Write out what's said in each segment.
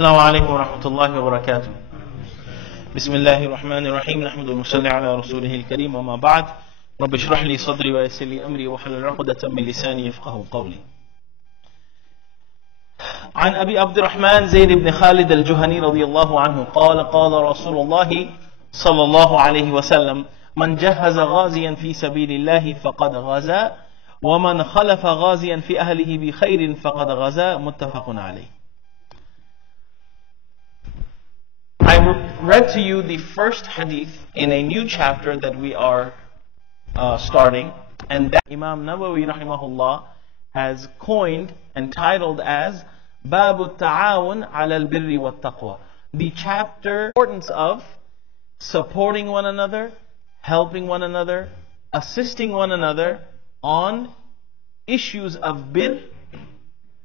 السلام عليكم ورحمة الله وبركاته. بسم الله الرحمن الرحيم. نحمد ونصلي على رسوله الكريم. وما بعد. رب اشرح لي صدري ويسر لي أمري واحلل عقدة من لساني يفقهوا قولي. عن أبي عبد الرحمن زيد بن خالد الجهني رضي الله عنه قال قال رسول الله صلى الله عليه وسلم: من جهز غازيا في سبيل الله فقد غزا ومن خلف غازيا في أهله بخير فقد غزا. متفق عليه. I read to you the first hadith in a new chapter that we are starting, and that Imam Nawawi rahimahullah has coined and titled as Babu Ta'awun ala al-Birri wa Taqwa. The chapter, importance of supporting one another, helping one another, assisting one another on issues of bir,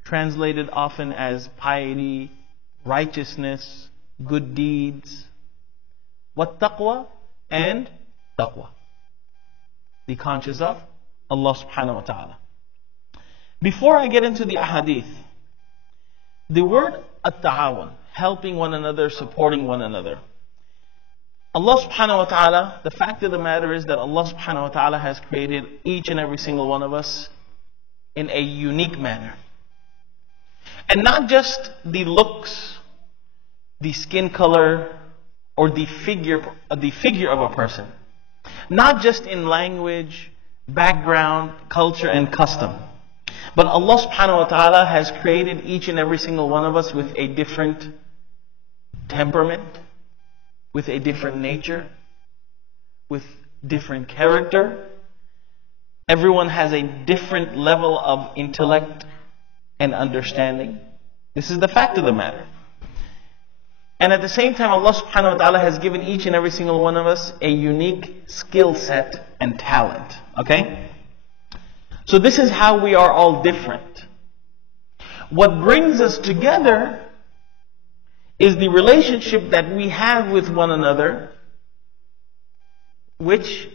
translated often as piety, righteousness, good deeds, what taqwa, and taqwa, the conscious of Allah subhanahu wa ta'ala. Before I get into the ahadith, the word at-ta'awun, helping one another, supporting one another. Allah subhanahu wa ta'ala, the fact of the matter is that Allah subhanahu wa ta'ala has created each and every single one of us in a unique manner. And not just the looks, the skin color, or the figure of a person. Not just in language, background, culture, and custom. But Allah subhanahu wa ta'ala has created each and every single one of us with a different temperament, with a different nature, with different character. Everyone has a different level of intellect and understanding. This is the fact of the matter. And at the same time, Allah subhanahu wa ta'ala has given each and every single one of us a unique skill set and talent. Okay? So this is how we are all different. What brings us together is the relationship that we have with one another, which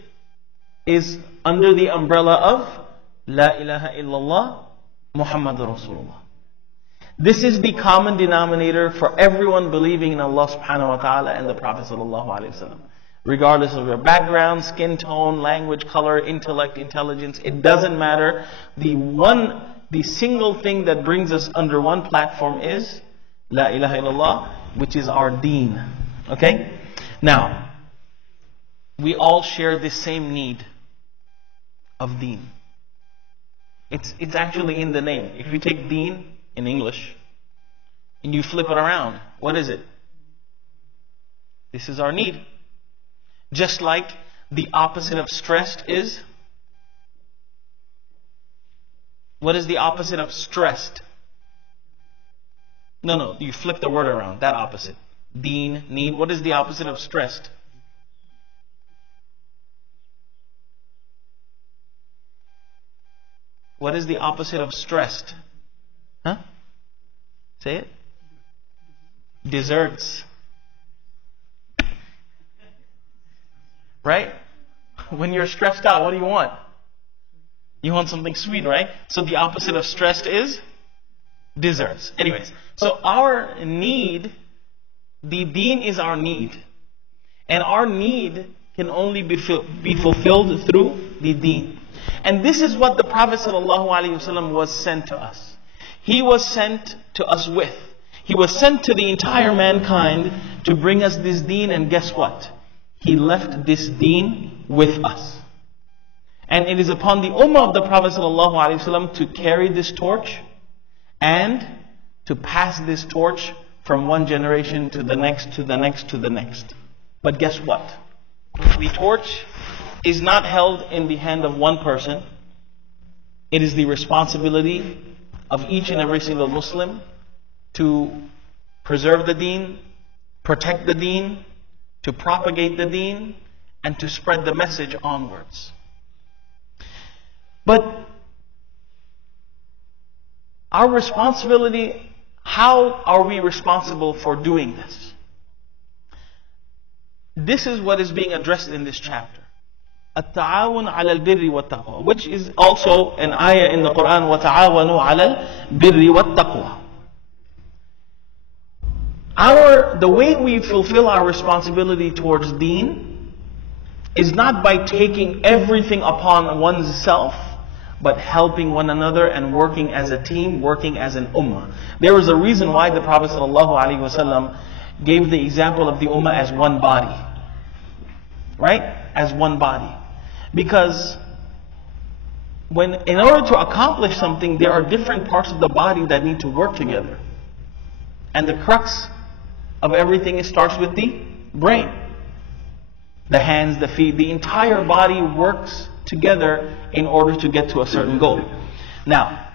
is under the umbrella of La ilaha illallah Muhammadur Rasulullah. This is the common denominator for everyone believing in Allah subhanahu wa ta'ala and the Prophet sallallahu alaihi wasallam. Regardless of your background, skin tone, language, color, intellect, intelligence, it doesn't matter. The single thing that brings us under one platform is La ilaha illallah, which is our deen. Okay? Now, we all share this same need of deen. It's actually in the name. If you take deen in English and you flip it around, what is it? This is our need. Just like the opposite of stressed is. What is the opposite of stressed? No, you flip the word around. That opposite. Deen, need. What is the opposite of stressed? What is the opposite of stressed? Huh? Say it. Desserts. Right? When you're stressed out, what do you want? You want something sweet, right? So the opposite of stressed is desserts. Anyways, so our need, the deen is our need. And our need can only be fulfilled through the deen. And this is what the Prophet ﷺ was sent to us. He was sent to us with. He was sent to the entire mankind to bring us this deen, and guess what? He left this deen with us. And it is upon the ummah of the Prophet ﷺ to carry this torch and to pass this torch from one generation to the next, to the next, to the next. But guess what? The torch is not held in the hand of one person. It is the responsibility of each and every single Muslim to preserve the deen, protect the deen, to propagate the deen, and to spread the message onwards. But our responsibility, how are we responsible for doing this? This is what is being addressed in this chapter. التعاون على البر والتقوى, which is also an ayah in the Quran, وتعاونوا على البر والتقوى. The way we fulfill our responsibility towards deen is not by taking everything upon oneself, but helping one another and working as a team, working as an ummah. There was a reason why the Prophet ﷺ gave the example of the ummah as one body. Right? As one body. Because in order to accomplish something, there are different parts of the body that need to work together. And the crux of everything, it starts with the brain. The hands, the feet, the entire body works together in order to get to a certain goal. Now,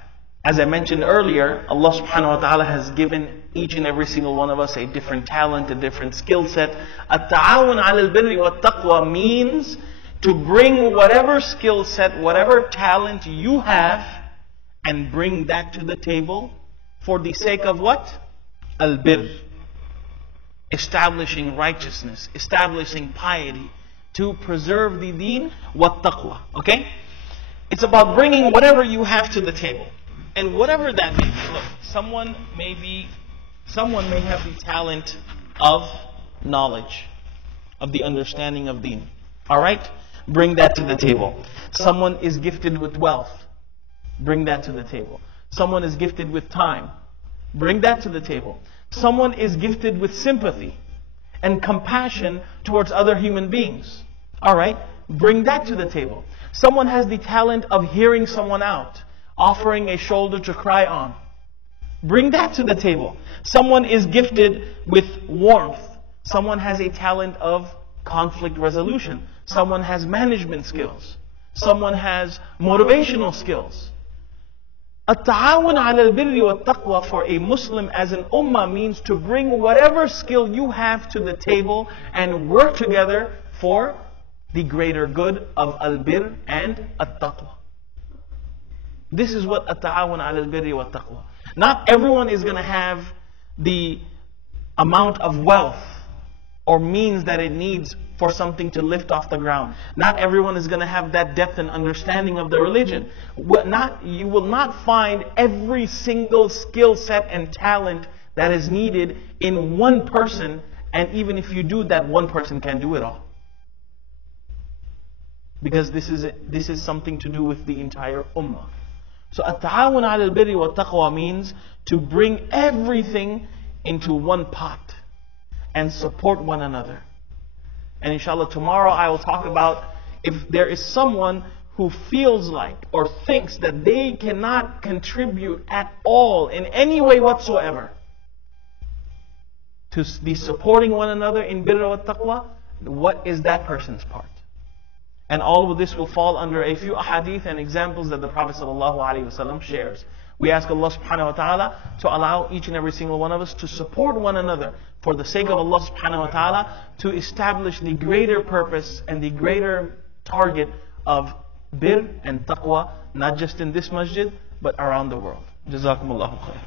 as I mentioned earlier, Allah subhanahu wa ta'ala has given each and every single one of us a different talent, a different skill set. At-ta'awun 'ala al-birri wat-taqwa means to bring whatever skill set, whatever talent you have, and bring that to the table for the sake of what? Al-birr. Establishing righteousness, establishing piety, to preserve the deen, wat-taqwa. Okay? It's about bringing whatever you have to the table. And whatever that may be. Look, someone may have the talent of knowledge, of the understanding of deen. Alright? Bring that to the table. Someone is gifted with wealth. Bring that to the table. Someone is gifted with time. Bring that to the table. Someone is gifted with sympathy and compassion towards other human beings. Alright? Bring that to the table. Someone has the talent of hearing someone out, offering a shoulder to cry on. Bring that to the table. Someone is gifted with warmth. Someone has a talent of conflict resolution. Someone has management skills. Someone has motivational skills. At-ta'awun 'ala al-birri wat-taqwa for a Muslim as an ummah means to bring whatever skill you have to the table and work together for the greater good of al-birr and at-taqwa. This is what at-ta'awun 'ala al-birri wat-taqwa. Not everyone is going to have the amount of wealth or means that it needs for something to lift off the ground. Not everyone is going to have that depth and understanding of the religion. You will not find every single skill set and talent that is needed in one person, and even if you do, that one person can't do it all. Because this is something to do with the entire ummah. So at-ta'awun 'ala al-birri wat-taqwa means to bring everything into one pot and support one another. And inshallah tomorrow I will talk about if there is someone who feels like or thinks that they cannot contribute at all in any way whatsoever to be supporting one another in birr wa taqwa, what is that person's part? And all of this will fall under a few ahadith and examples that the Prophet ﷺ shares. We ask Allah subhanahu wa ta'ala to allow each and every single one of us to support one another for the sake of Allah subhanahu wa ta'ala, to establish the greater purpose and the greater target of birr and taqwa, not just in this masjid, but around the world. Jazakumullahu khair.